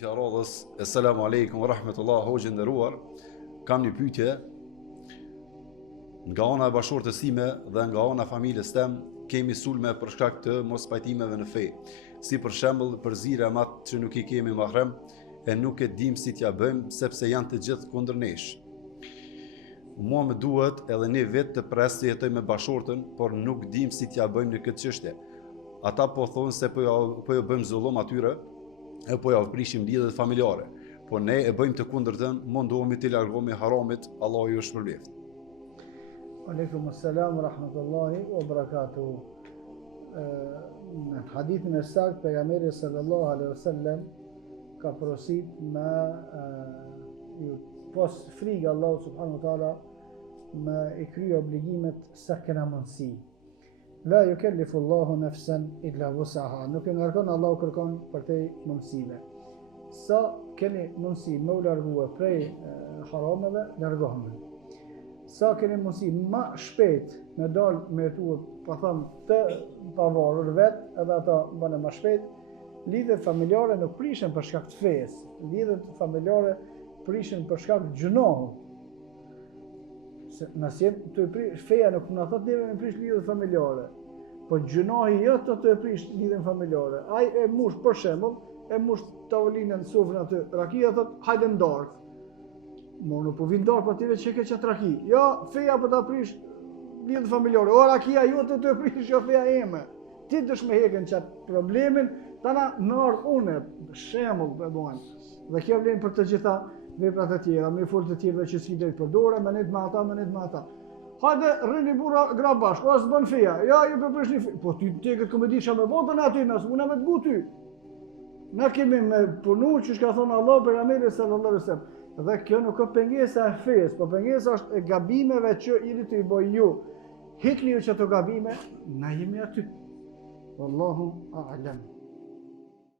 Pyetja radhës, Assalamu alaikum wa rahmetullah, hoxhë nderuar. Kam një pyetje. Nga ana e bashkëshortes time dhe nga ana e familjes tem, kemi sulme për shkak të mos pajtimeve në fe. Si për shembull, përzire amat që nuk I kemi mahrem e nuk e dim si t'ja bëjmë sepse janë të gjithë kundër nesh. Mua më duhet edhe ne vetë të presë të jetoj me bashkëshortën, por nuk dim si t'ja bëjmë në këtë çështje. Ata po thonë se po jo bëjmë zullum atyre, e po ja prishim lidhjet familjare, po ne e bëjmë të kundërtën, mundohemi të largohemi haramit, Allahu ju shpërblet. Aleikum assalam wa rahmatullahi wa barakatuh. Në hadithin e saktë pejgamberi sallallahu alaihi wasallam ka porosit me pas frikë Allahu subhanahu wa taala me I krye obligimet sa kena mundësi. La yukellifu Allahu nafsan illa wusaha. Nuk e ngarkon Allahu kërkon për te mundësive. Sa keni mundësi me u largue prej harameve, largohemi. Sa keni mundësi ma shpejt me dal me jetu, pa thëmë të pavarur vet, edhe ata bëne ma shpejt, lidhet familjare nuk prishen për shkak të fesë. Lidhet familjare prishen për shkak të gjunohu. Nëse feja nuk na thot neve me prish lidhje familjare, po gjunohi jo të e prish lidhjen familjare. Ai e mush për shembull, e mush tavolinën sofrën aty, rakia thot hajde ndark. Mo nuk po vin ndark po ti vetë çka çat raki. Jo, feja po ta prish lidhje familjare. O rakia jote të e prish jo feja ime. Ti dosh me hekën çat problemin, tana më ardh unë shembull po bën. Dhe kjo vlen për të gjitha veprat e tjera, me fol të tjerëve që si drejt përdore, me net me ata. Hajde rrini burra gra bashkë, o s'bën feja, ja ju përprish një feja. Po ty te këtë komedi që me botën aty, nësë una me të gu ty. Na kemi me punu që shka thonë Allah pejgamberi sallallahu alaihi wasallam. Dhe kjo nuk ka pengesa e fesë, po pengesa është e gabimeve që ili të I boj ju. Hikni ju që të gabime, na jemi aty. Wallahu a'lam.